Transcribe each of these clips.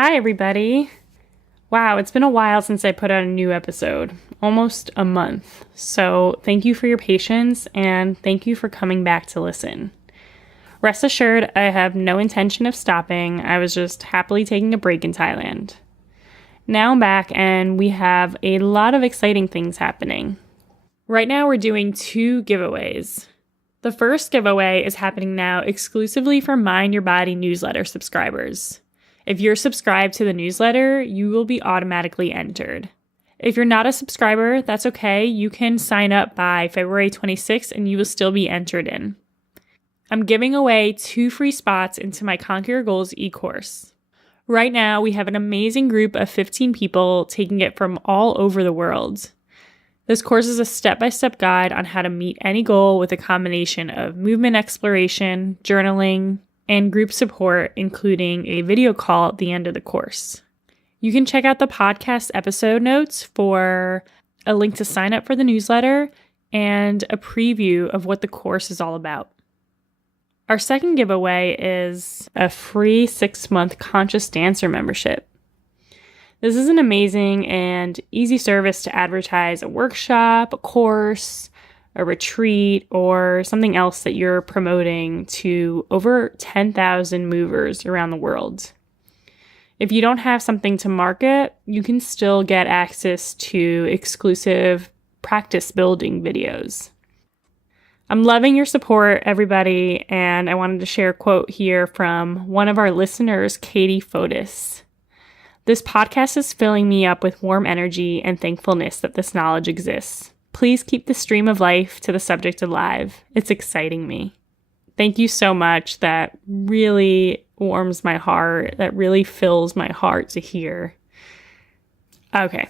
Hi, everybody. Wow, it's been a while since I put out a new episode, almost a month. So thank you for your patience and thank you for coming back to listen. Rest assured, I have no intention of stopping. I was just happily taking a break in Thailand. Now I'm back and we have a lot of exciting things happening. Right now we're doing 2 giveaways. The first giveaway is happening now exclusively for Mind Your Body newsletter subscribers. If you're subscribed to the newsletter, you will be automatically entered. If you're not a subscriber, that's okay. You can sign up by February 26th and you will still be entered in. I'm giving away 2 free spots into my Conquer Your Goals e-course. Right now, we have an amazing group of 15 people taking it from all over the world. This course is a step-by-step guide on how to meet any goal with a combination of movement exploration, journaling, and group support, including a video call at the end of the course. You can check out the podcast episode notes for a link to sign up for the newsletter and a preview of what the course is all about. Our second giveaway is a free 6-month Conscious Dancer membership. This is an amazing and easy service to advertise a workshop, a course, a retreat, or something else that you're promoting to over 10,000 movers around the world. If you don't have something to market, you can still get access to exclusive practice building videos. I'm loving your support, everybody, and I wanted to share a quote here from one of our listeners, Katie Fotis. This podcast is filling me up with warm energy and thankfulness that this knowledge exists. Please keep the stream of life to the subject alive. It's exciting me. Thank you so much. That really warms my heart. That really fills my heart to hear. Okay.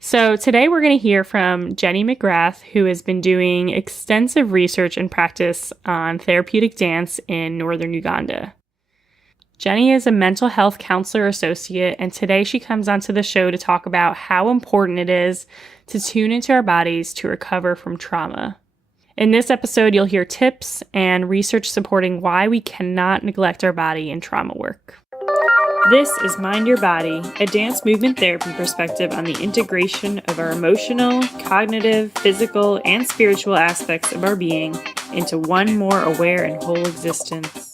So today we're going to hear from Jenny McGrath, who has been doing extensive research and practice on therapeutic dance in northern Uganda. Jenny is a mental health counselor associate, and today she comes onto the show to talk about how important it is to tune into our bodies to recover from trauma. In this episode, you'll hear tips and research supporting why we cannot neglect our body in trauma work. This is Mind Your Body, a dance movement therapy perspective on the integration of our emotional, cognitive, physical, and spiritual aspects of our being into one more aware and whole existence.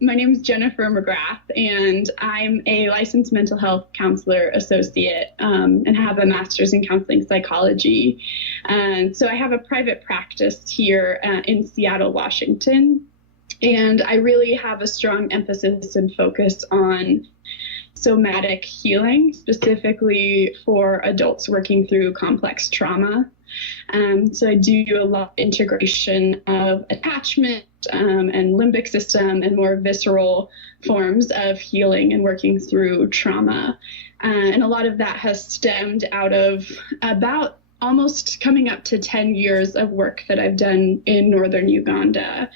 My name is Jennifer McGrath, and I'm a licensed mental health counselor associate and have a master's in counseling psychology. And so I have a private practice here in Seattle, Washington, and I really have a strong emphasis and focus on somatic healing, specifically for adults working through complex trauma. So I do a lot of integration of attachment and limbic system and more visceral forms of healing and working through trauma. And a lot of that has stemmed out of about almost coming up to 10 years of work that I've done in northern Uganda,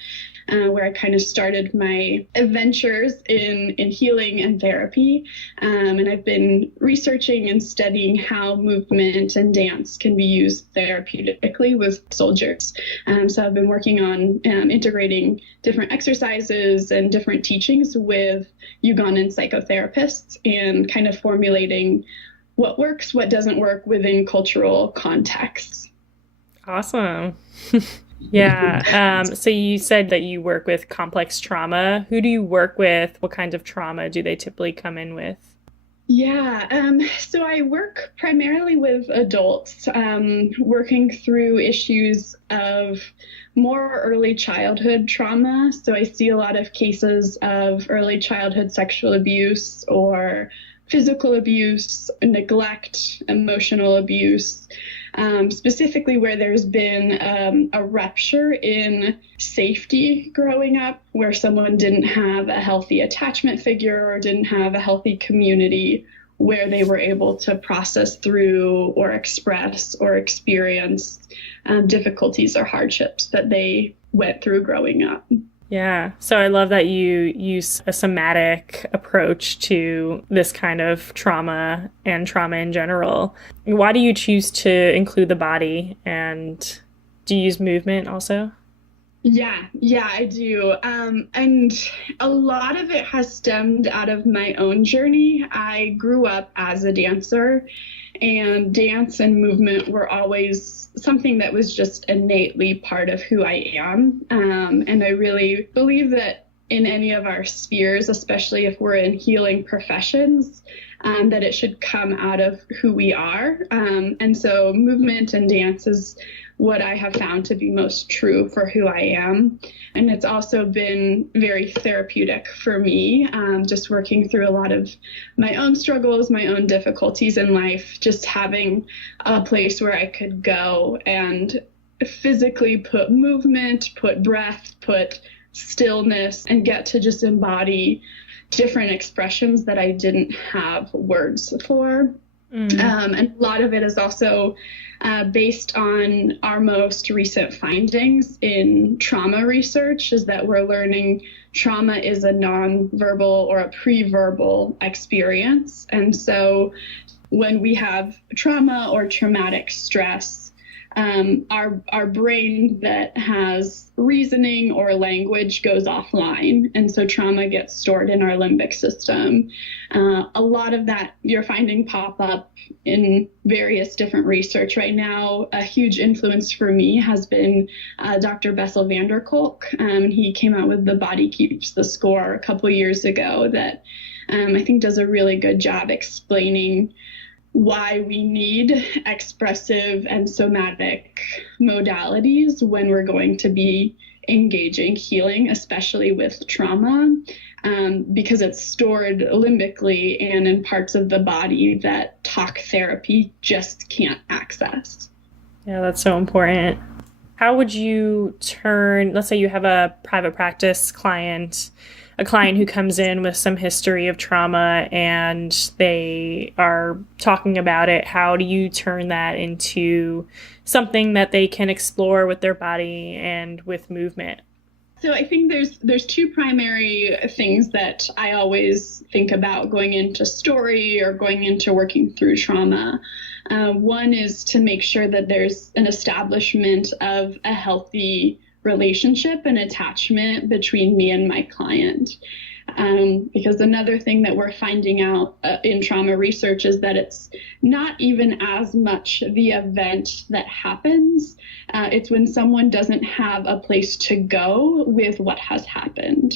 where I kind of started my adventures in healing and therapy. And I've been researching and studying how movement and dance can be used therapeutically with soldiers. So I've been working on integrating different exercises and different teachings with Ugandan psychotherapists and kind of formulating what works, what doesn't work within cultural contexts. Awesome. Yeah. So you said that you work with complex trauma. Who do you work with? What kinds of trauma do they typically come in with? Yeah. So I work primarily with adults, working through issues of more early childhood trauma. So I see a lot of cases of early childhood sexual abuse or physical abuse, neglect, emotional abuse, specifically where there's been a rupture in safety growing up, where someone didn't have a healthy attachment figure or didn't have a healthy community where they were able to process through or express or experience difficulties or hardships that they went through growing up. Yeah. So I love that you use a somatic approach to this kind of trauma and trauma in general. Why do you choose to include the body, and do you use movement also? Yeah, I do. And a lot of it has stemmed out of my own journey. I grew up as a dancer, and dance and movement were always something that was just innately part of who I am. And I really believe that in any of our spheres, especially if we're in healing professions, that it should come out of who we are. And so movement and dance is what I have found to be most true for who I am. And it's also been very therapeutic for me, just working through a lot of my own struggles, my own difficulties in life, just having a place where I could go and physically put movement, put breath, put stillness, and get to just embody different expressions that I didn't have words for. And a lot of it is also based on our most recent findings in trauma research, is that we're learning trauma is a non-verbal or a pre-verbal experience. And so when we have trauma or traumatic stress, our brain that has reasoning or language goes offline. And so trauma gets stored in our limbic system. A lot of that you're finding pop up in various different research right now. A huge influence for me has been Dr. Bessel van der Kolk. He came out with The Body Keeps the Score a couple years ago that I think does a really good job explaining why we need expressive and somatic modalities when we're going to be engaging healing, especially with trauma, because it's stored limbically and in parts of the body that talk therapy just can't access. Yeah, that's so important. How would you turn, let's say you have a private practice client, a client who comes in with some history of trauma and they are talking about it. How do you turn that into something that they can explore with their body and with movement? So I think there's two primary things that I always think about going into story or going into working through trauma. One is to make sure that there's an establishment of a healthy relationship and attachment between me and my client. Because another thing that we're finding out in trauma research is that it's not even as much the event that happens. It's when someone doesn't have a place to go with what has happened.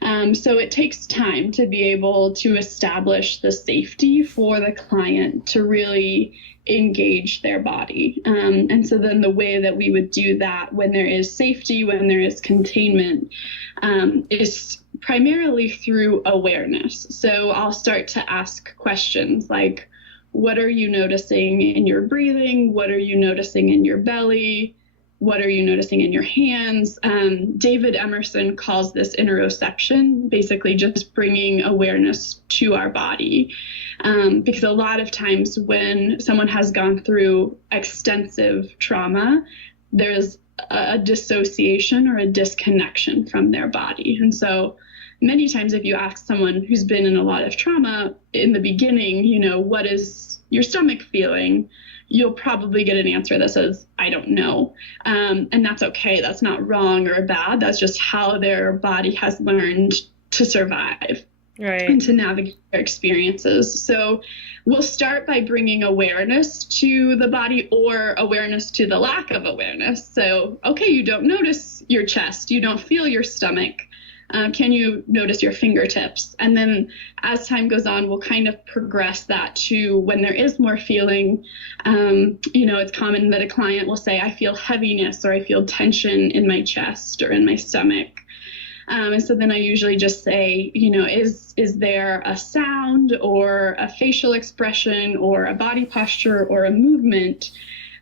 So it takes time to be able to establish the safety for the client to really engage their body. And so then the way that we would do that when there is safety, when there is containment, is primarily through awareness. So I'll start to ask questions like, what are you noticing in your breathing? What are you noticing in your belly? What are you noticing in your hands? David Emerson calls this interoception, basically just bringing awareness to our body. Because a lot of times when someone has gone through extensive trauma, there's a dissociation or a disconnection from their body. And so many times if you ask someone who's been in a lot of trauma in the beginning, what is your stomach feeling? You'll probably get an answer that says, I don't know. And that's okay. That's not wrong or bad. That's just how their body has learned to survive. Right. And to navigate their experiences. So we'll start by bringing awareness to the body or awareness to the lack of awareness. So, okay, you don't notice your chest. You don't feel your stomach. Can you notice your fingertips? And then as time goes on, we'll kind of progress that to when there is more feeling. It's common that a client will say, I feel heaviness or I feel tension in my chest or in my stomach. And so then I usually just say, is there a sound or a facial expression or a body posture or a movement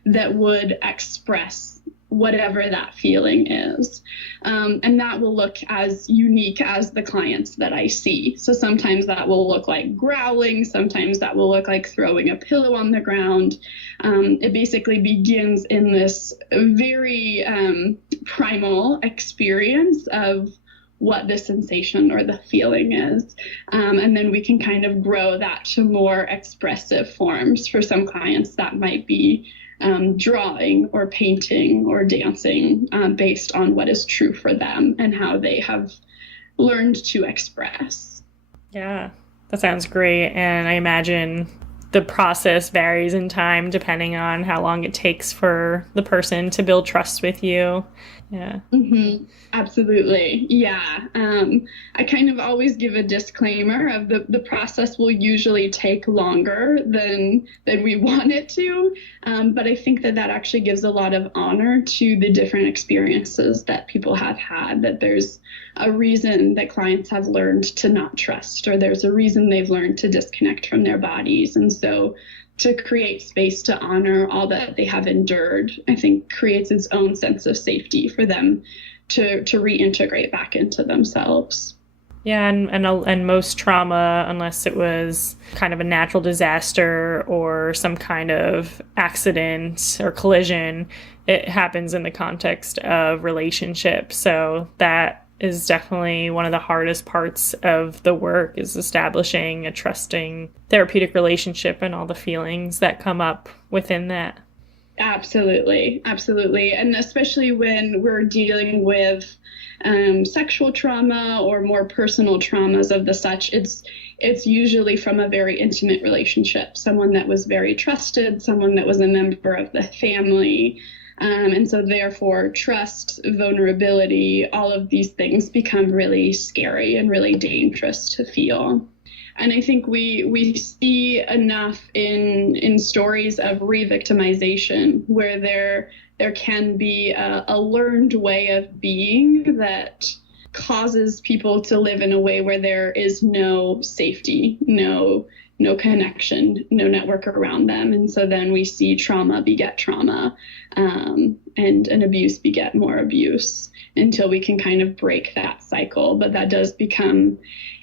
that would express whatever that feeling is? And that will look as unique as the clients that I see. So sometimes that will look like growling. Sometimes that will look like throwing a pillow on the ground. It basically begins in this very primal experience of what the sensation or the feeling is. And then we can kind of grow that to more expressive forms. For some clients, that might be drawing or painting or dancing based on what is true for them and how they have learned to express. Yeah, that sounds great. And I imagine the process varies in time depending on how long it takes for the person to build trust with you. Yeah. Mm-hmm. Absolutely. Yeah. I kind of always give a disclaimer of the process will usually take longer than we want it to. But I think that actually gives a lot of honor to the different experiences that people have had, that there's a reason that clients have learned to not trust, or there's a reason they've learned to disconnect from their bodies. And so to create space to honor all that they have endured, I think creates its own sense of safety for them to reintegrate back into themselves. Yeah, and most trauma, unless it was kind of a natural disaster or some kind of accident or collision, it happens in the context of relationships. So that is definitely one of the hardest parts of the work, is establishing a trusting therapeutic relationship and all the feelings that come up within that. Absolutely. Absolutely. And especially when we're dealing with sexual trauma or more personal traumas of the such, it's usually from a very intimate relationship, someone that was very trusted, someone that was a member of the family. And so therefore, trust, vulnerability, all of these things become really scary and really dangerous to feel. And I think we see enough in stories of re-victimization where there can be a learned way of being that causes people to live in a way where there is no safety, no connection, no network around them. And so then we see trauma beget trauma, and an abuse beget more abuse until we can kind of break that cycle. But that does become,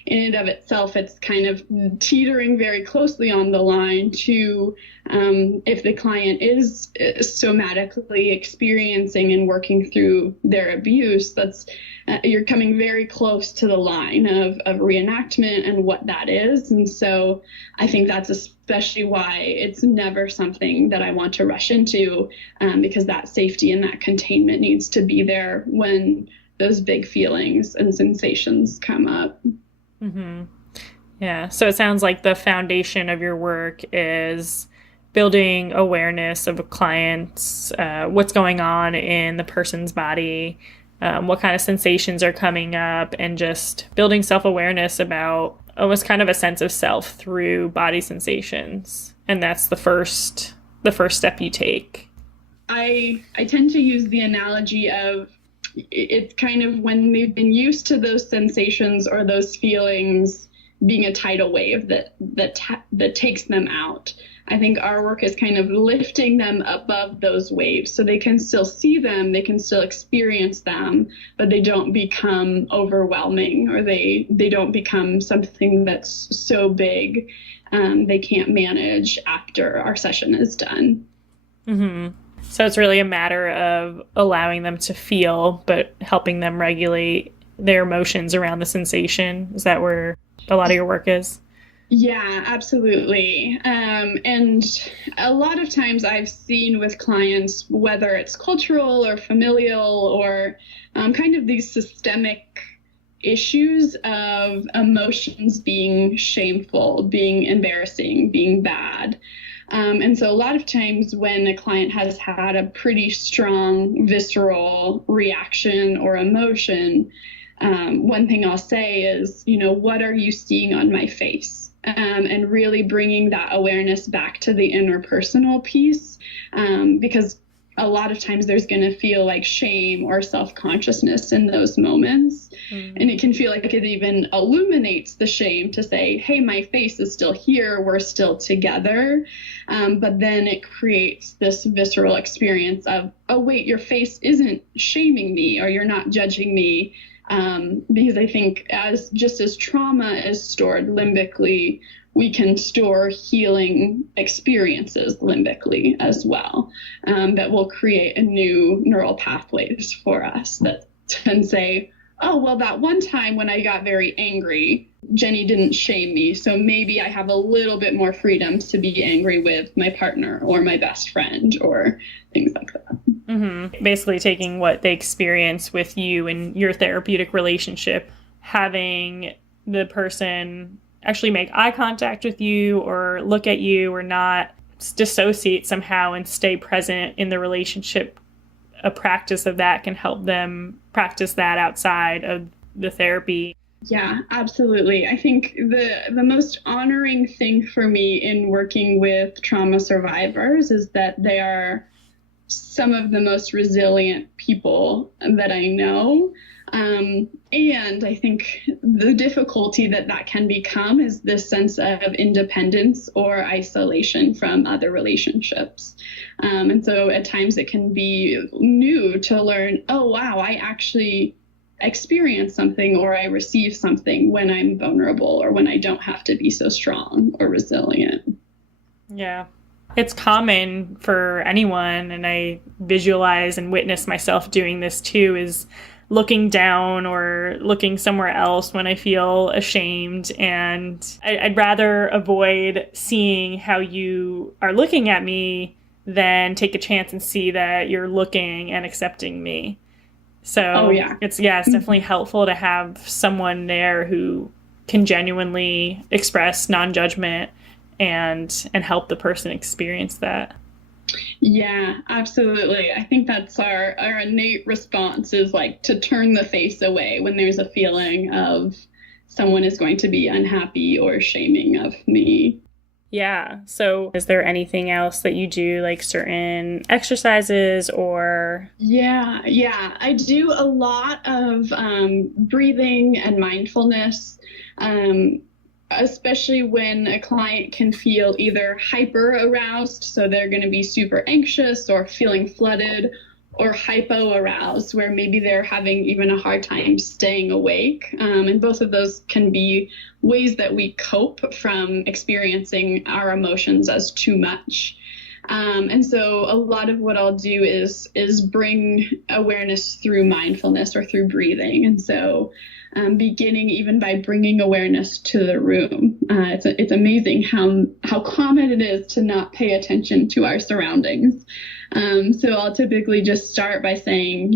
in and of itself, it's kind of teetering very closely on the line to if the client is somatically experiencing and working through their abuse, that's you're coming very close to the line of reenactment and what that is. And so I think that's especially why it's never something that I want to rush into, because that safety and that containment needs to be there when those big feelings and sensations come up. Mm-hmm. Yeah. So it sounds like the foundation of your work is building awareness of a client's, what's going on in the person's body, what kind of sensations are coming up, and just building self-awareness about almost kind of a sense of self through body sensations. And that's the first step you take. I tend to use the analogy of, it's kind of when they've been used to those sensations or those feelings being a tidal wave that takes them out. I think our work is kind of lifting them above those waves so they can still see them, they can still experience them, but they don't become overwhelming, or they don't become something that's so big they can't manage after our session is done. Mm-hmm. So it's really a matter of allowing them to feel, but helping them regulate their emotions around the sensation. Is that where a lot of your work is? Yeah, absolutely. And a lot of times I've seen with clients, whether it's cultural or familial or kind of these systemic issues of emotions being shameful, being embarrassing, being bad. And so a lot of times when a client has had a pretty strong visceral reaction or emotion, one thing I'll say is, what are you seeing on my face? And really bringing that awareness back to the interpersonal piece, because a lot of times there's going to feel like shame or self-consciousness in those moments. And it can feel like it even illuminates the shame to say, hey, my face is still here, we're still together. But then it creates this visceral experience of, oh, wait, your face isn't shaming me, or you're not judging me. Because I think as trauma is stored limbically, we can store healing experiences limbically as well, that will create a new neural pathways for us that can say, oh, well, that one time when I got very angry, Jenny didn't shame me. So maybe I have a little bit more freedom to be angry with my partner or my best friend or things like that. Mm-hmm. Basically taking what they experience with you and your therapeutic relationship, having the person actually make eye contact with you or look at you or not dissociate somehow and stay present in the relationship. A practice of that can help them practice that outside of the therapy. Yeah, absolutely. I think the most honoring thing for me in working with trauma survivors is that they are some of the most resilient people that I know. And I think the difficulty that can become is this sense of independence or isolation from other relationships. And so at times it can be new to learn, oh, wow, I actually experience something or I receive something when I'm vulnerable or when I don't have to be so strong or resilient. Yeah. It's common for anyone, and I visualize and witness myself doing this too, is looking down or looking somewhere else when I feel ashamed. And I'd rather avoid seeing how you are looking at me than take a chance and see that you're looking and accepting me. So it's definitely helpful to have someone there who can genuinely express non-judgment and help the person experience that. Yeah, absolutely. I think that's our innate response is like to turn the face away when there's a feeling of someone is going to be unhappy or shaming of me. Yeah. So is there anything else that you do, like certain exercises or? Yeah. I do a lot of breathing and mindfulness, especially when a client can feel either hyper aroused, so they're going to be super anxious or feeling flooded, or hypo aroused, where maybe they're having even a hard time staying awake. And both of those can be ways that we cope from experiencing our emotions as too much. And so a lot of what I'll do is bring awareness through mindfulness or through breathing. And so beginning even by bringing awareness to the room. It's amazing how common it is to not pay attention to our surroundings. So I'll typically just start by saying,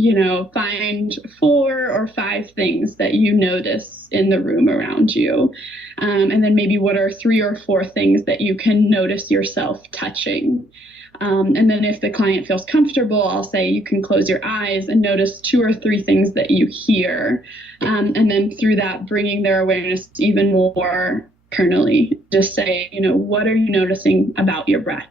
find 4 or 5 things that you notice in the room around you. And then maybe what are 3 or 4 things that you can notice yourself touching. And then if the client feels comfortable, I'll say you can close your eyes and notice 2 or 3 things that you hear. And then through that, bringing their awareness even more kernely, just say, what are you noticing about your breath?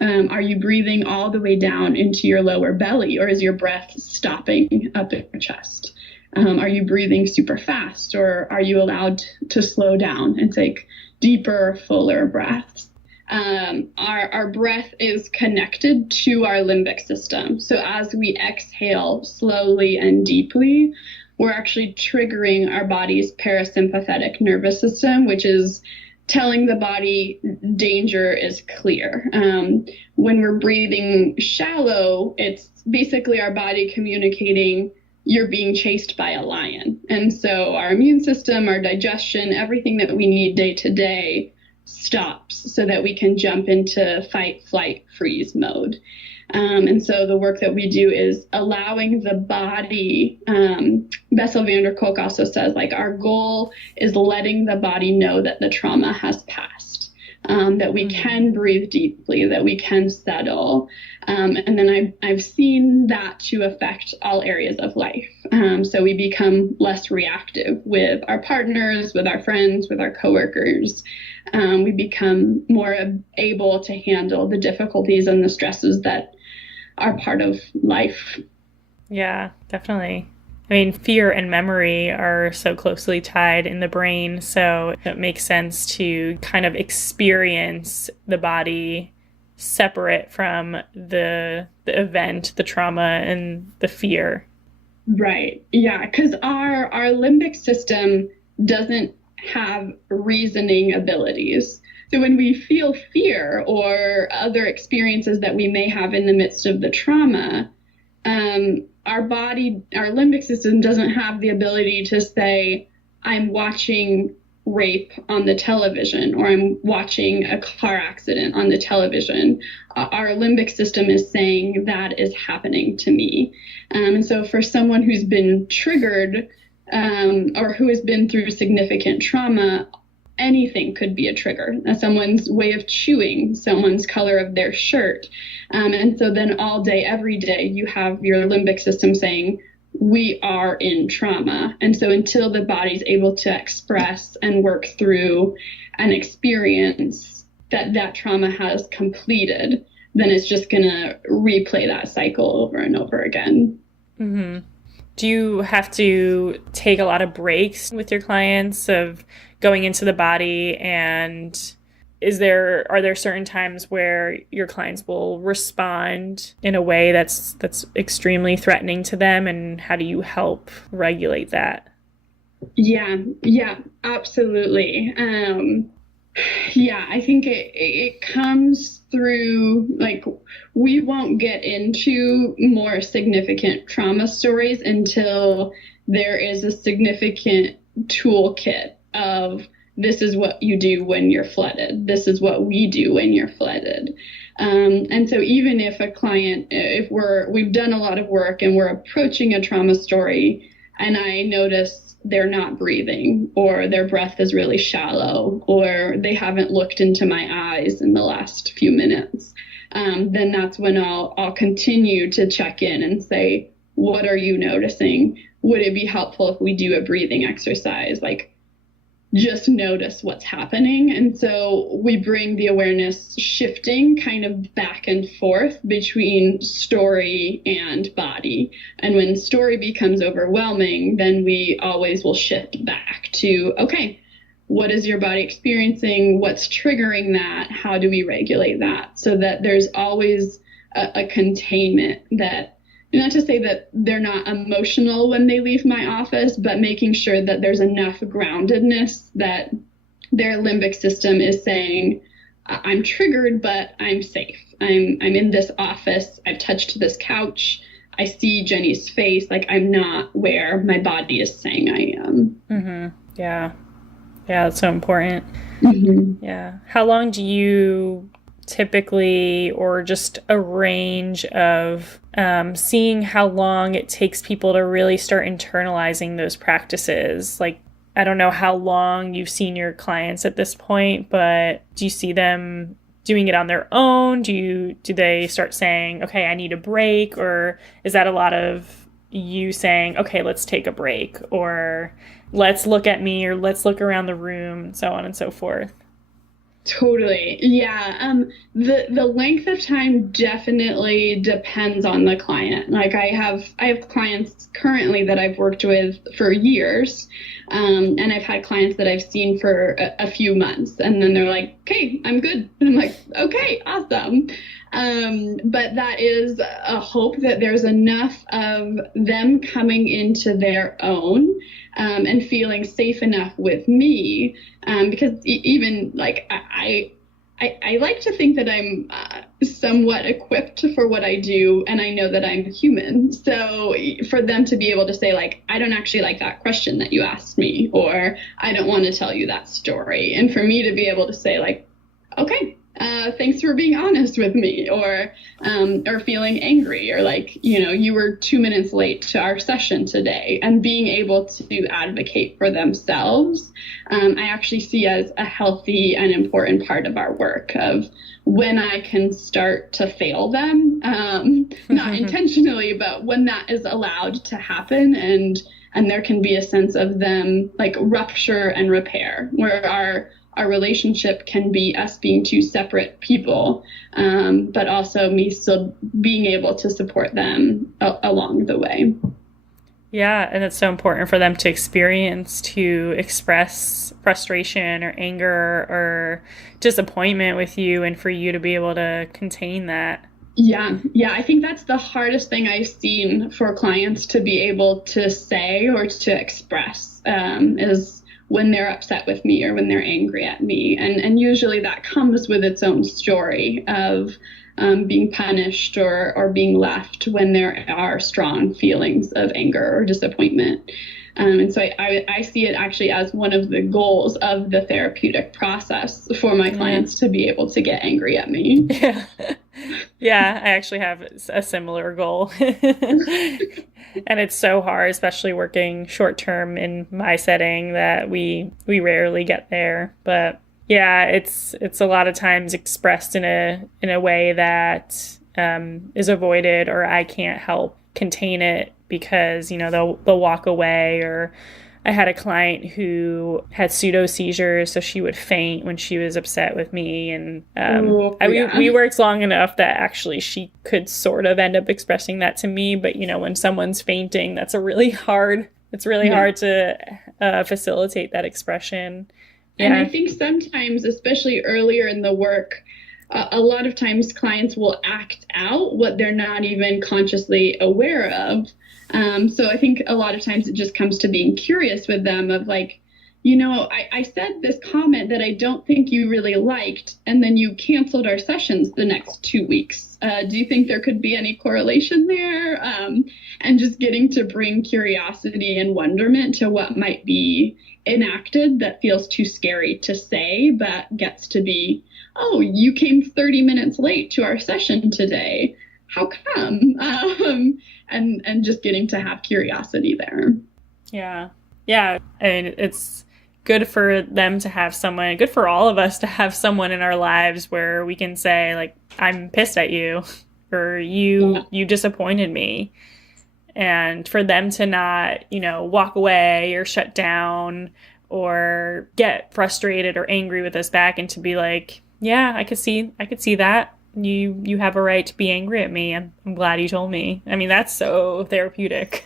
Are you breathing all the way down into your lower belly, or is your breath stopping up in your chest? Are you breathing super fast, or are you allowed to slow down and take deeper, fuller breaths? Our breath is connected to our limbic system. So as we exhale slowly and deeply, we're actually triggering our body's parasympathetic nervous system, which is telling the body danger is clear. When we're breathing shallow, it's basically our body communicating you're being chased by a lion. And so our immune system, our digestion, everything that we need day to day stops so that we can jump into fight, flight, freeze mode. And so the work that we do is allowing the body, Bessel van der Kolk also says, our goal is letting the body know that the trauma has passed, that we can breathe deeply, that we can settle. And then I've seen that to affect all areas of life. So we become less reactive with our partners, with our friends, with our coworkers. We become more able to handle the difficulties and the stresses that are part of life. Yeah, definitely. I mean, fear and memory are so closely tied in the brain, so it makes sense to kind of experience the body separate from the event, the trauma, and the fear. Right. Yeah, because our limbic system doesn't have reasoning abilities. So when we feel fear or other experiences that we may have in the midst of the trauma, our body, our limbic system doesn't have the ability to say, I'm watching rape on the television, or I'm watching a car accident on the television. Our limbic system is saying that is happening to me. And so for someone who's been triggered, or who has been through significant trauma, anything could be a trigger. Someone's way of chewing, someone's color of their shirt. And so then all day, every day, you have your limbic system saying, we are in trauma. And so until the body's able to express and work through an experience that trauma has completed, then it's just going to replay that cycle over and over again. Mm-hmm. Do you have to take a lot of breaks with your clients of going into the body, and are there certain times where your clients will respond in a way that's extremely threatening to them, and how do you help regulate that? Yeah, absolutely. I think it comes through, like, we won't get into more significant trauma stories until there is a significant toolkit of, this is what you do when you're flooded. This is what we do when you're flooded. And so even if a client, we've done a lot of work and we're approaching a trauma story, and I notice they're not breathing, or their breath is really shallow, or they haven't looked into my eyes in the last few minutes, then that's when I'll continue to check in and say, what are you noticing? Would it be helpful if we do a breathing exercise? Like, just notice what's happening. And so we bring the awareness shifting kind of back and forth between story and body. And when story becomes overwhelming, then we always will shift back to, okay, what is your body experiencing? What's triggering that? How do we regulate that? So that there's always a containment, that, not to say that they're not emotional when they leave my office, but making sure that there's enough groundedness that their limbic system is saying, I'm triggered, but I'm safe. I'm in this office. I've touched this couch. I see Jenny's face. Like, I'm not where my body is saying I am. Mm-hmm. Yeah. Yeah, that's so important. Mm-hmm. Yeah. How long do you typically, or just a range of seeing how long it takes people to really start internalizing those practices? Like, I don't know how long you've seen your clients at this point, but do you see them doing it on their own? Do they start saying, okay, I need a break? Or is that a lot of you saying, okay, let's take a break, or let's look at me, or let's look around the room, and so on and so forth? Totally. Yeah. The length of time definitely depends on the client. Like, I have clients currently that I've worked with for years. And I've had clients that I've seen for a few months, and then they're like, okay, I'm good. And I'm like, okay, awesome. But that is a hope that there's enough of them coming into their own, and feeling safe enough with me, because even like I like to think that I'm somewhat equipped for what I do, and I know that I'm human. So for them to be able to say, like, I don't actually like that question that you asked me, or I don't want to tell you that story, and for me to be able to say, like, okay, thanks for being honest with me, or feeling angry, or like, you were 2 minutes late to our session today, and being able to advocate for themselves, I actually see as a healthy and important part of our work, of when I can start to fail them, not intentionally, but when that is allowed to happen, and there can be a sense of them, like, rupture and repair, where our relationship can be us being two separate people, but also me still being able to support them along the way. Yeah, and it's so important for them to express frustration or anger or disappointment with you, and for you to be able to contain that. Yeah, I think that's the hardest thing I've seen for clients to be able to say or to express, is when they're upset with me or when they're angry at me. And usually that comes with its own story of being punished or being left when there are strong feelings of anger or disappointment. And so I see it actually as one of the goals of the therapeutic process for my clients to be able to get angry at me. Yeah. Yeah, I actually have a similar goal. And it's so hard, especially working short term in my setting, that we rarely get there. But yeah, it's a lot of times expressed in a way that is avoided, or I can't help contain it because, they'll walk away. Or I had a client who had pseudo seizures, so she would faint when she was upset with me. And we worked long enough that actually she could sort of end up expressing that to me. But, when someone's fainting, it's really hard to facilitate that expression. Yeah. And I think sometimes, especially earlier in the work, a lot of times clients will act out what they're not even consciously aware of. So I think a lot of times it just comes to being curious with them of like, I said this comment that I don't think you really liked, and then you canceled our sessions the next 2 weeks. Do you think there could be any correlation there? And just getting to bring curiosity and wonderment to what might be enacted that feels too scary to say, but gets to be, oh, you came 30 minutes late to our session today. How come? And just getting to have curiosity there. Yeah. Yeah. And it's good for them to have someone, good for all of us to have someone in our lives where we can say, like, I'm pissed at you, or you disappointed me. And for them to not, walk away or shut down or get frustrated or angry with us back, and to be like, yeah, I could see that. You have a right to be angry at me. I'm glad you told me. I mean, that's so therapeutic.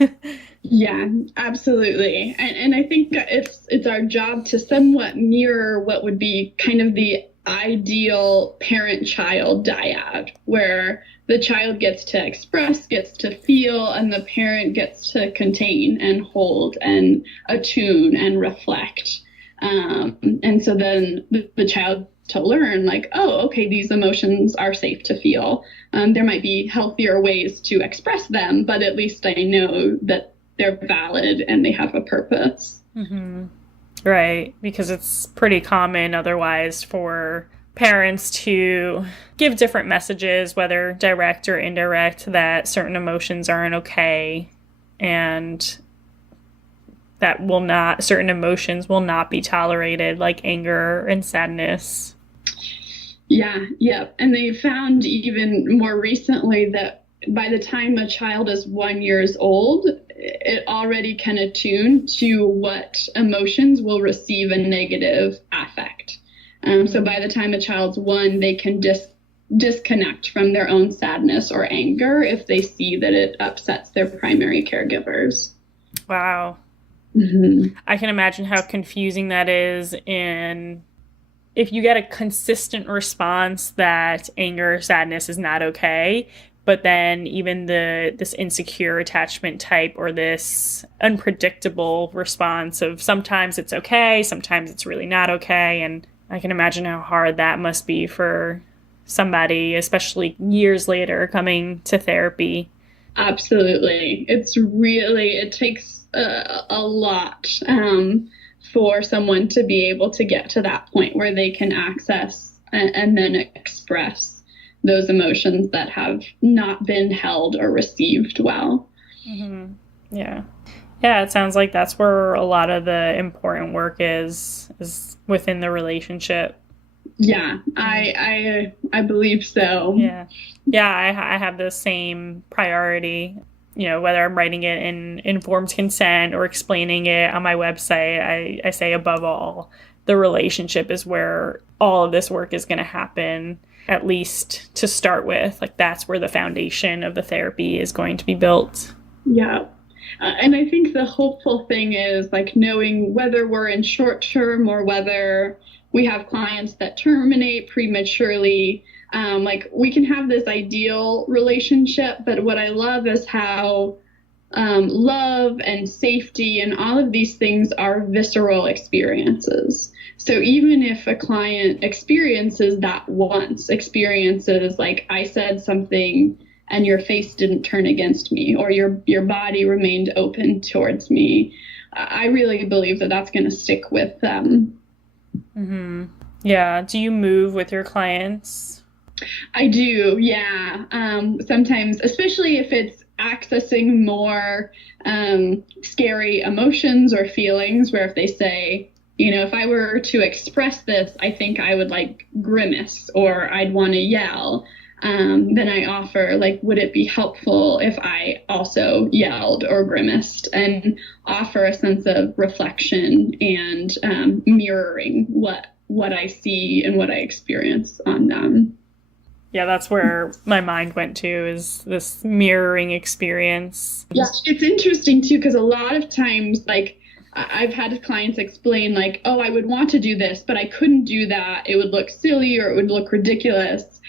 Yeah, absolutely. And I think it's our job to somewhat mirror what would be kind of the ideal parent-child dyad, where the child gets to express, gets to feel, and the parent gets to contain and hold and attune and reflect. And so then the child to learn, like, oh, okay, these emotions are safe to feel. There might be healthier ways to express them, but at least I know that they're valid and they have a purpose. Mm-hmm. Right, because it's pretty common otherwise for parents to give different messages, whether direct or indirect, that certain emotions aren't okay, and that certain emotions will not be tolerated, like anger and sadness. Yeah. And they found even more recently that by the time a child is 1 year old, it already can attune to what emotions will receive a negative affect. So by the time a child's 1, they can disconnect from their own sadness or anger if they see that it upsets their primary caregivers. Wow. Mm-hmm. I can imagine how confusing that is if you get a consistent response that anger or sadness is not okay, but then even this insecure attachment type, or this unpredictable response of sometimes it's okay, sometimes it's really not okay. And I can imagine how hard that must be for somebody, especially years later, coming to therapy. Absolutely. It takes a lot for someone to be able to get to that point where they can access and then express those emotions that have not been held or received well. Mm-hmm. Yeah. Yeah, it sounds like that's where a lot of the important work is within the relationship. Yeah, I believe so. Yeah. I have the same priority. Whether I'm writing it in informed consent or explaining it on my website, I say above all, the relationship is where all of this work is going to happen, at least to start with. Like, that's where the foundation of the therapy is going to be built. Yeah. And I think the hopeful thing is, like, knowing whether we're in short term or whether we have clients that terminate prematurely. Like, we can have this ideal relationship, but what I love is how love and safety and all of these things are visceral experiences. So even if a client experiences that once, experiences like I said something and your face didn't turn against me, or your body remained open towards me, I really believe that that's going to stick with them. Mm-hmm. Yeah. Do you move with your clients? I do, yeah. Sometimes, especially if it's accessing more scary emotions or feelings, where if they say, if I were to express this, I think I would like grimace or I'd want to yell. Then I offer, like, would it be helpful if I also yelled or grimaced, and offer a sense of reflection and mirroring what I see and what I experience on them. Yeah, that's where my mind went to, is this mirroring experience. Yeah, it's interesting too, because a lot of times, like, I've had clients explain, like, oh, I would want to do this, but I couldn't do that. It would look silly or it would look ridiculous.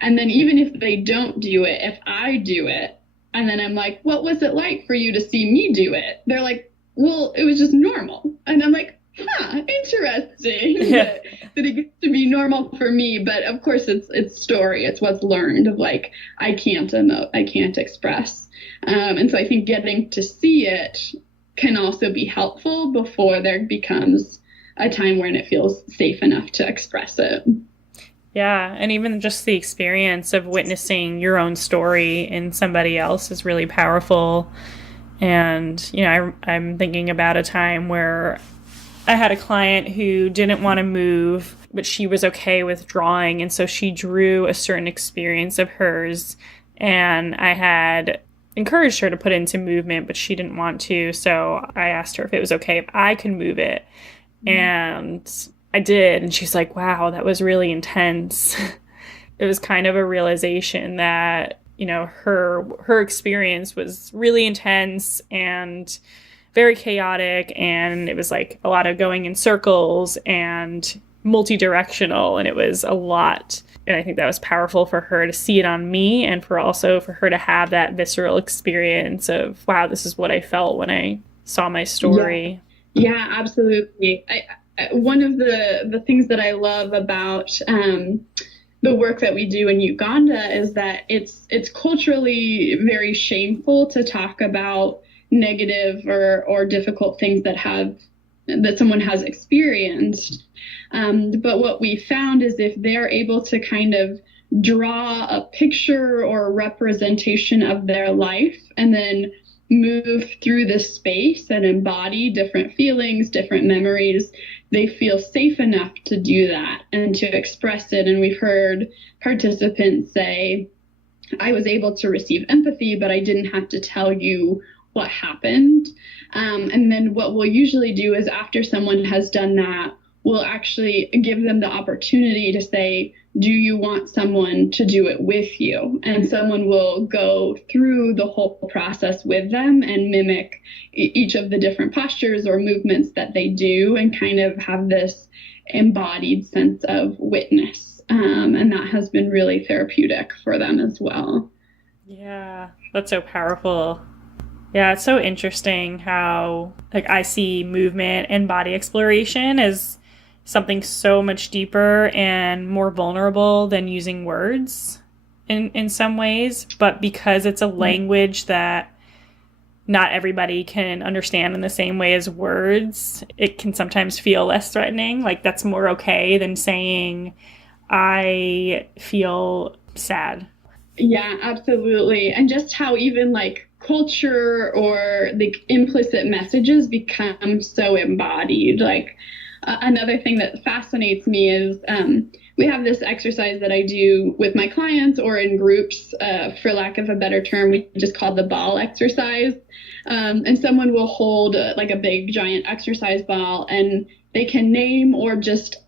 And then even if they don't do it, if I do it, and then I'm like, what was it like for you to see me do it? They're like, well, it was just normal. And I'm like, interesting. Yeah. that it gets to be normal for me. But of course, it's story. It's what's learned of, like, I can't emote, I can't express. And so I think getting to see it can also be helpful before there becomes a time when it feels safe enough to express it. Yeah, and even just the experience of witnessing your own story in somebody else is really powerful. And, I'm thinking about a time where I had a client who didn't want to move, but she was okay with drawing. And so she drew a certain experience of hers. And I had encouraged her to put it into movement, but she didn't want to. So I asked her if it was okay if I could move it. And I did. And she's like, wow, that was really intense. It was kind of a realization that, her experience was really intense and very chaotic. And it was like a lot of going in circles and multi-directional. And it was a lot. And I think that was powerful for her to see it on me, and for her to have that visceral experience of, wow, this is what I felt when I saw my story. Yeah, absolutely. One of the things that I love about the work that we do in Uganda is that it's culturally very shameful to talk about negative or difficult things that someone has experienced. But what we found is if they're able to kind of draw a picture or a representation of their life and then move through this space and embody different feelings, different memories, they feel safe enough to do that and to express it. And we've heard participants say, I was able to receive empathy, but I didn't have to tell you what happened. And then what we'll usually do is, after someone has done that, we'll actually give them the opportunity to say, do you want someone to do it with you? And someone will go through the whole process with them and mimic each of the different postures or movements that they do, and kind of have this embodied sense of witness. And that has been really therapeutic for them as well. Yeah, that's so powerful. Yeah, it's so interesting how, like, I see movement and body exploration as something so much deeper and more vulnerable than using words in some ways. But because it's a language that not everybody can understand in the same way as words, it can sometimes feel less threatening. Like, that's more okay than saying, I feel sad. Yeah, absolutely. And just how even, like, culture or the implicit messages become so embodied. Like, another thing that fascinates me is we have this exercise that I do with my clients or in groups, for lack of a better term, we just call the ball exercise. And someone will hold like a big giant exercise ball, and they can name or just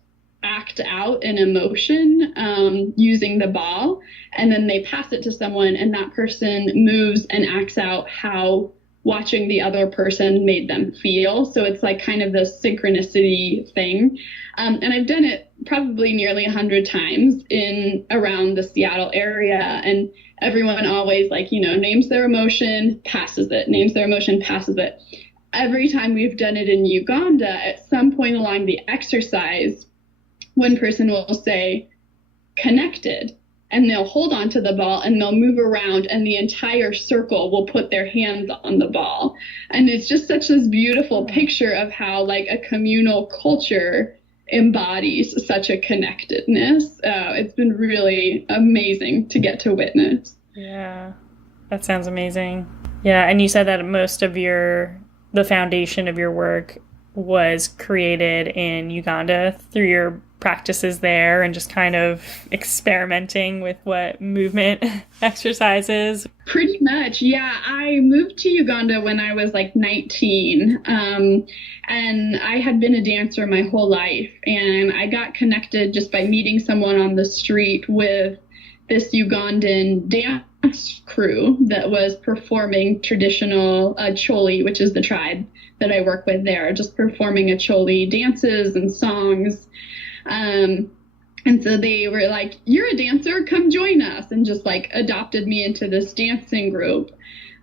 act out an emotion using the ball, and then they pass it to someone, and that person moves and acts out how watching the other person made them feel. So it's like kind of this synchronicity thing. And I've done it probably nearly 100 times in around the Seattle area. And everyone always like, names their emotion, passes it, names their emotion, passes it. Every time we've done it in Uganda, at some point along the exercise, one person will say, connected, and they'll hold on to the ball and they'll move around and the entire circle will put their hands on the ball. And it's just such this beautiful picture of how like a communal culture embodies such a connectedness. It's been really amazing to get to witness. Yeah, that sounds amazing. Yeah, and you said that most of the foundation of your work was created in Uganda through your practices there and just kind of experimenting with what movement exercises. Pretty much, yeah. I moved to Uganda when I was like 19, and I had been a dancer my whole life, and I got connected just by meeting someone on the street with this Ugandan dance crew that was performing traditional Choli, which is the tribe that I work with there, just performing Acholi dances and songs. And so they were like, you're a dancer, come join us, and just like adopted me into this dancing group.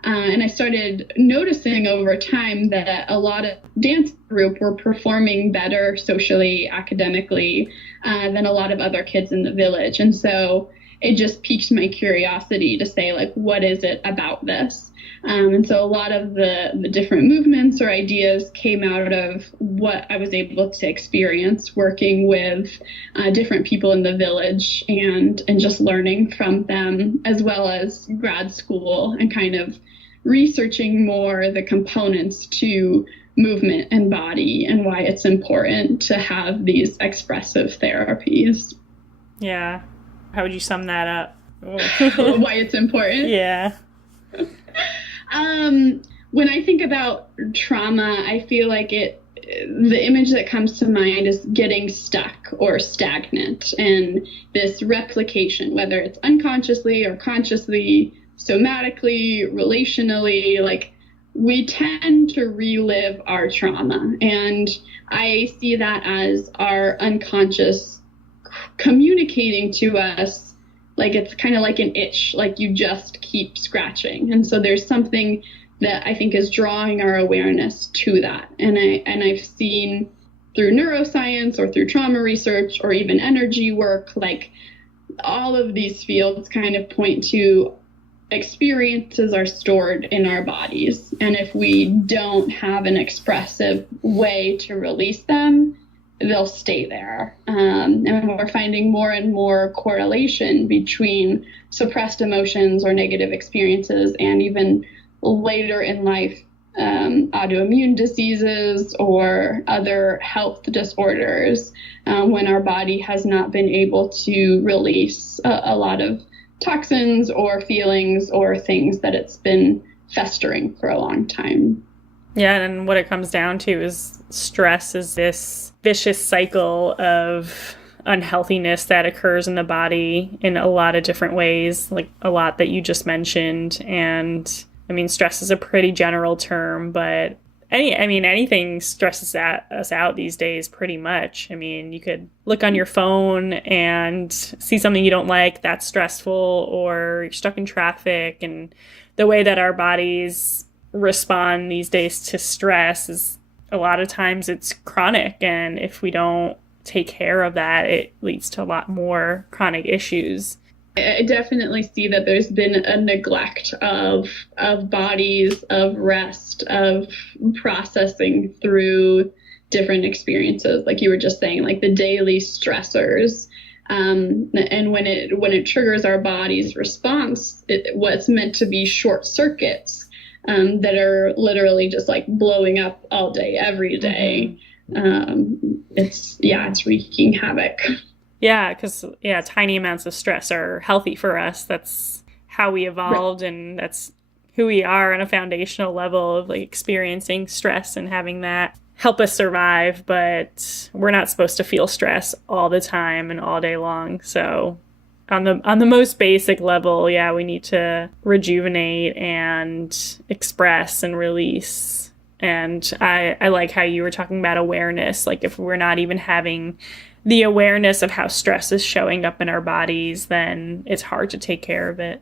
And I started noticing over time that a lot of dance group were performing better socially, academically, than a lot of other kids in the village. And so it just piqued my curiosity to say, like, what is it about this? And so a lot of the different movements or ideas came out of what I was able to experience working with different people in the village and just learning from them, as well as grad school and kind of researching more the components to movement and body and why it's important to have these expressive therapies. Yeah. How would you sum that up? Why it's important? Yeah. When I think about trauma, I feel like the image that comes to mind is getting stuck or stagnant, and this replication, whether it's unconsciously or consciously, somatically, relationally, like we tend to relive our trauma. And I see that as our unconscious communicating to us, like it's kind of like an itch, like you just keep scratching. And so there's something that I think is drawing our awareness to that. And I've seen through neuroscience or through trauma research or even energy work, like all of these fields kind of point to experiences are stored in our bodies. And if we don't have an expressive way to release them, they'll stay there. And we're finding more and more correlation between suppressed emotions or negative experiences and even later in life autoimmune diseases or other health disorders when our body has not been able to release a lot of toxins or feelings or things that it's been festering for a long time. Yeah, and what it comes down to is stress is this vicious cycle of unhealthiness that occurs in the body in a lot of different ways, like a lot that you just mentioned. And I mean, stress is a pretty general term, but anything stresses us out these days pretty much. I mean, you could look on your phone and see something you don't like, that's stressful, or you're stuck in traffic. And the way that our bodies respond these days to stress is a lot of times it's chronic, and if we don't take care of that, it leads to a lot more chronic issues. I definitely see that there's been a neglect of bodies, of rest, of processing through different experiences, like you were just saying, like the daily stressors. And when it triggers our body's response, what's meant to be short circuits that are literally just like blowing up all day, every day. It's wreaking havoc. Yeah, because tiny amounts of stress are healthy for us. That's how we evolved, right. And that's who we are on a foundational level of like experiencing stress and having that help us survive. But we're not supposed to feel stress all the time and all day long. So on the most basic level, yeah, we need to rejuvenate and express and release. And I like how you were talking about awareness. Like, if we're not even having the awareness of how stress is showing up in our bodies, then it's hard to take care of it.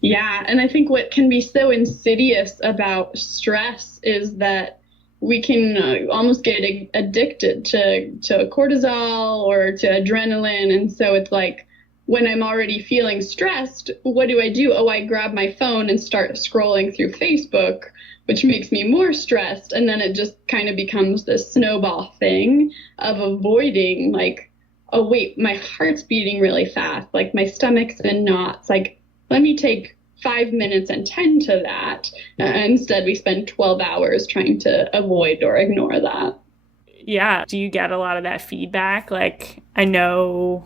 Yeah. And I think what can be so insidious about stress is that we can almost get addicted to cortisol or to adrenaline. And so it's like, when I'm already feeling stressed, what do? Oh, I grab my phone and start scrolling through Facebook, which makes me more stressed. And then it just kind of becomes this snowball thing of avoiding, like, oh, wait, my heart's beating really fast. Like, my stomach's in knots. Like, let me take 5 minutes and tend to that. Instead, we spend 12 hours trying to avoid or ignore that. Yeah. Do you get a lot of that feedback? Like, I know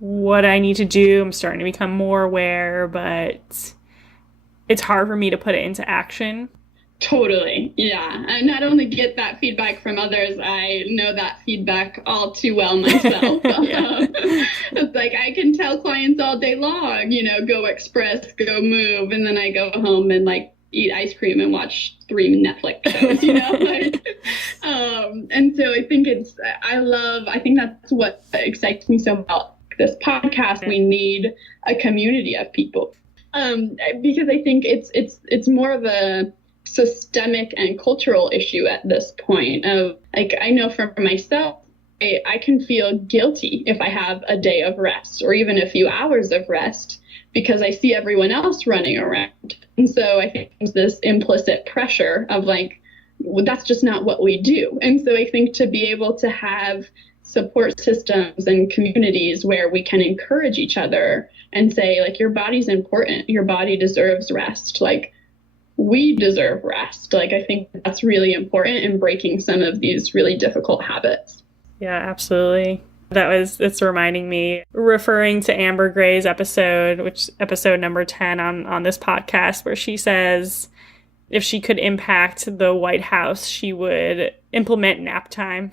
what I need to do. I'm starting to become more aware, but it's hard for me to put it into action. Totally. Yeah. I not only get that feedback from others, I know that feedback all too well myself. It's like, I can tell clients all day long, go express, go move. And then I go home and like eat ice cream and watch 3 Netflix shows, and so I think I think that's what excites me so about this podcast. We need a community of people, because I think it's more of a systemic and cultural issue at this point. Of like, I know for myself, I can feel guilty if I have a day of rest or even a few hours of rest because I see everyone else running around. And so I think there's this implicit pressure of like, well, that's just not what we do. And so I think to be able to have support systems and communities where we can encourage each other and say, like, your body's important, your body deserves rest, like, we deserve rest. Like, I think that's really important in breaking some of these really difficult habits. Yeah, absolutely. It's reminding me, referring to Amber Gray's episode, which episode number 10 on this podcast, where she says if she could impact the White House, she would implement nap time.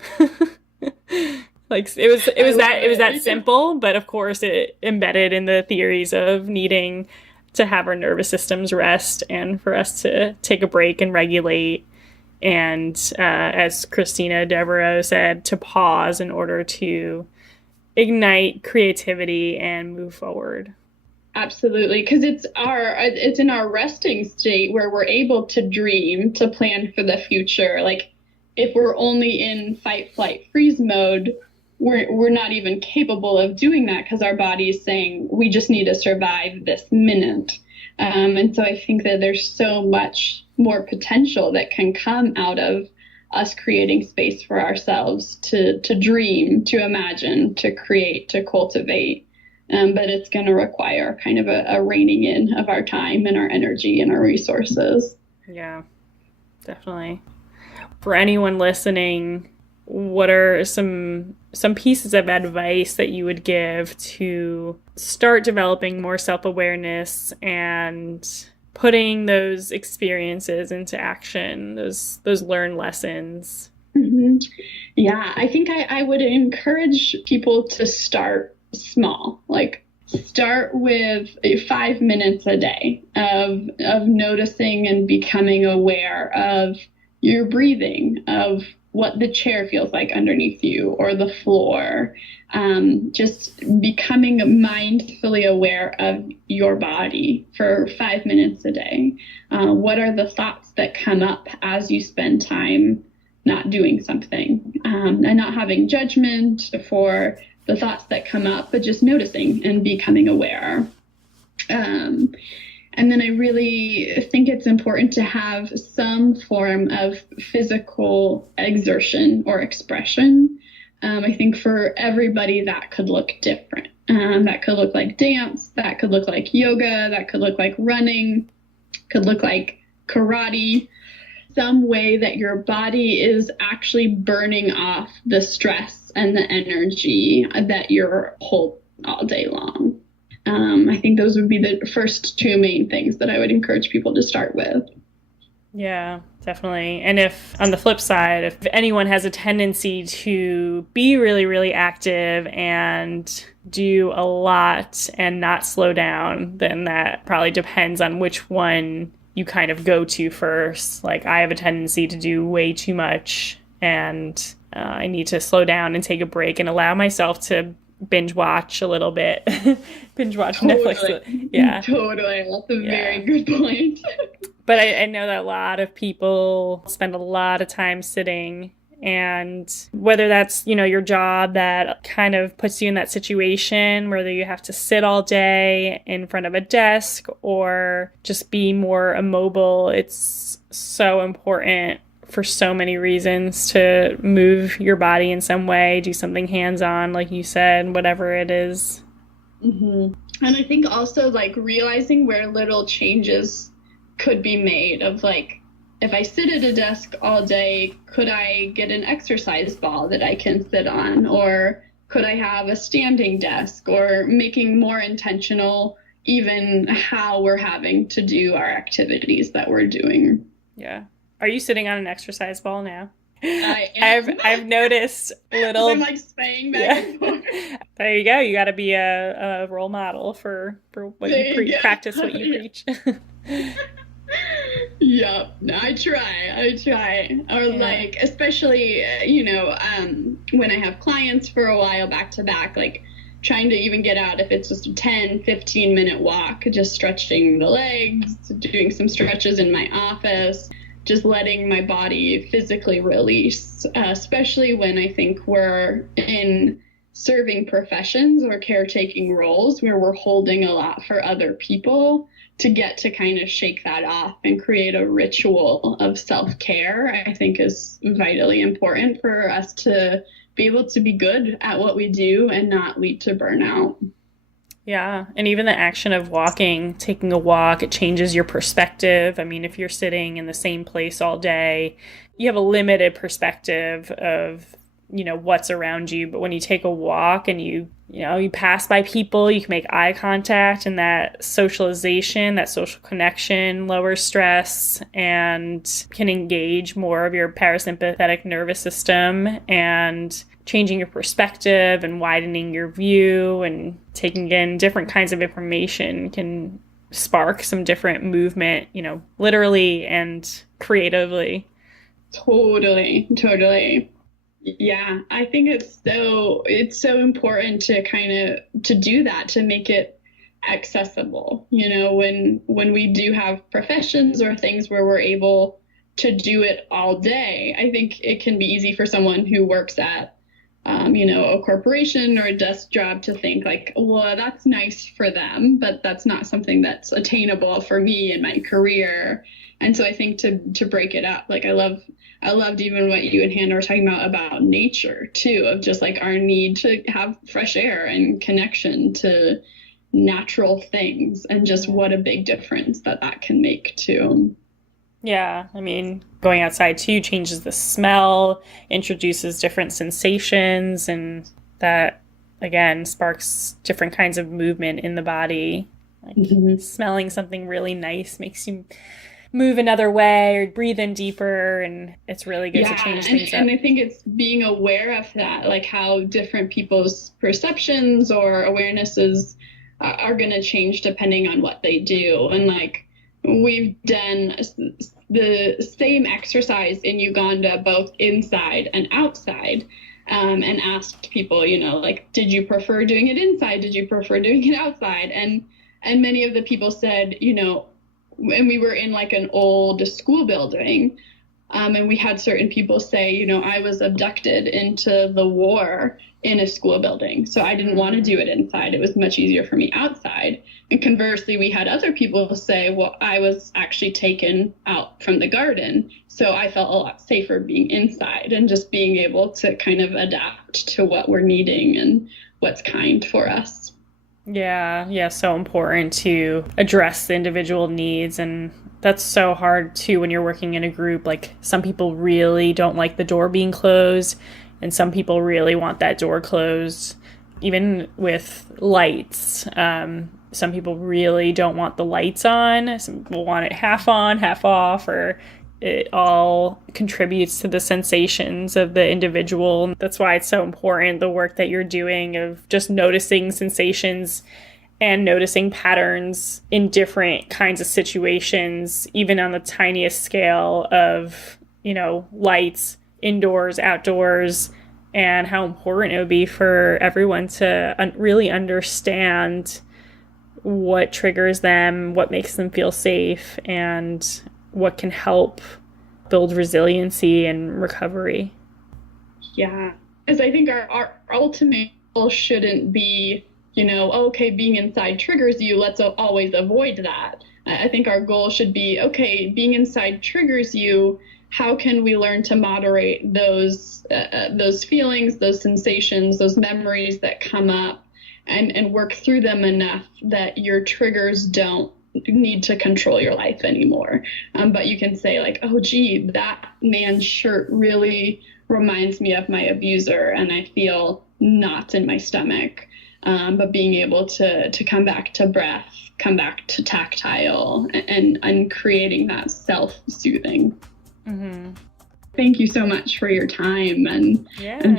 Like, it was that simple, but of course it embedded in the theories of needing to have our nervous systems rest and for us to take a break and regulate. And as Christina Devereaux said, to pause in order to ignite creativity and move forward. Absolutely, because it's in our resting state where we're able to dream, to plan for the future. Like, if we're only in fight, flight, freeze mode, we're not even capable of doing that because our body is saying we just need to survive this minute. And so I think that there's so much more potential that can come out of us creating space for ourselves to dream, to imagine, to create, to cultivate. But it's going to require kind of a reining in of our time and our energy and our resources. Yeah, definitely. For anyone listening, what are some pieces of advice that you would give to start developing more self-awareness and putting those experiences into action, those learned lessons? Mm-hmm. Yeah, I think I would encourage people to start small. Like, start with 5 minutes a day of noticing and becoming aware of your breathing, of what the chair feels like underneath you or the floor. Just becoming mindfully aware of your body for 5 minutes a day. What are the thoughts that come up as you spend time not doing something? And not having judgment for the thoughts that come up, but just noticing and becoming aware. And then I really think it's important to have some form of physical exertion or expression. I think for everybody that could look different. That could look like dance, that could look like yoga, that could look like running, could look like karate. Some way that your body is actually burning off the stress and the energy that you're holding all day long. I think those would be the first 2 main things that I would encourage people to start with. Yeah, definitely. And if on the flip side, if anyone has a tendency to be really, really active and do a lot and not slow down, then that probably depends on which one you kind of go to first. Like, I have a tendency to do way too much, and I need to slow down and take a break and allow myself to binge watch a little bit. Binge watch Netflix. Yeah. Totally. That's a very good point. But I know that a lot of people spend a lot of time sitting, and whether that's, your job that kind of puts you in that situation, whether you have to sit all day in front of a desk or just be more immobile, it's so important for so many reasons to move your body in some way, do something hands-on, like you said, whatever it is. Mm-hmm. And I think also like realizing where little changes could be made of like, if I sit at a desk all day, could I get an exercise ball that I can sit on? Or could I have a standing desk? Or making more intentional even how we're having to do our activities that we're doing. Yeah. Are you sitting on an exercise ball now? I am. I've noticed little. I'm like swaying back and forth. There you go. You got to be a role model for what you practice, what you preach. Yep. No, I try. Or like, especially, when I have clients for a while back to back, like trying to even get out, if it's just a 10, 15-minute walk, just stretching the legs, doing some stretches in my office, just letting my body physically release, especially when I think we're in serving professions or caretaking roles where we're holding a lot for other people. To get to kind of shake that off and create a ritual of self-care, I think is vitally important for us to be able to be good at what we do and not lead to burnout. Yeah. And even the action of walking, taking a walk, it changes your perspective. I mean, if you're sitting in the same place all day, you have a limited perspective of, what's around you. But when you take a walk and you pass by people, you can make eye contact, and that socialization, that social connection lowers stress and can engage more of your parasympathetic nervous system, and changing your perspective and widening your view and taking in different kinds of information can spark some different movement, literally and creatively. Totally. Yeah, I think it's so important to do that, to make it accessible. When we do have professions or things where we're able to do it all day, I think it can be easy for someone who works at a corporation or a desk job to think like, well, that's nice for them, but that's not something that's attainable for me in my career. And so I think to break it up, like I loved even what you and Hannah were talking about nature too, of just like our need to have fresh air and connection to natural things, and just what a big difference that can make too. Yeah, I mean, going outside too changes the smell, introduces different sensations, and that, again, sparks different kinds of movement in the body. Like smelling something really nice makes you move another way or breathe in deeper, and it's really good to change things up. And I think it's being aware of that, like how different people's perceptions or awarenesses are going to change depending on what they do. And like we've done the same exercise in Uganda, both inside and outside, and asked people, like, did you prefer doing it inside? Did you prefer doing it outside? And many of the people said, and we were in like an old school building, and we had certain people say, I was abducted into the war in a school building, so I didn't want to do it inside. It was much easier for me outside. And conversely, we had other people say, well, I was actually taken out from the garden, so I felt a lot safer being inside, and just being able to kind of adapt to what we're needing and what's kind for us. Yeah, so important to address the individual needs. And that's so hard too when you're working in a group. Like, some people really don't like the door being closed, and some people really want that door closed. Even with lights, some people really don't want the lights on. Some people want it half on, half off, or it all contributes to the sensations of the individual. That's why it's so important, the work that you're doing of just noticing sensations and noticing patterns in different kinds of situations, even on the tiniest scale of, lights, indoors, outdoors, and how important it would be for everyone to really understand what triggers them, what makes them feel safe, and what can help build resiliency and recovery. Yeah, because I think our ultimate goal shouldn't be, okay, being inside triggers you, let's always avoid that. I think our goal should be, okay, being inside triggers you, how can we learn to moderate those feelings, those sensations, those memories that come up, and work through them enough that your triggers don't need to control your life anymore. But you can say like, oh, gee, that man's shirt really reminds me of my abuser, and I feel knots in my stomach. But being able to come back to breath, come back to tactile, and creating that self-soothing. Mm-hmm. Thank you so much for your time and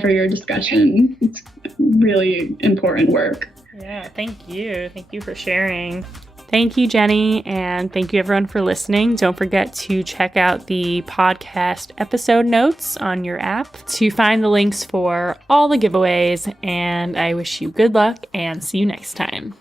for your discussion. It's really important work. Yeah, thank you. Thank you for sharing. Thank you, Jenny, and thank you everyone for listening. Don't forget to check out the podcast episode notes on your app to find the links for all the giveaways, and I wish you good luck and see you next time.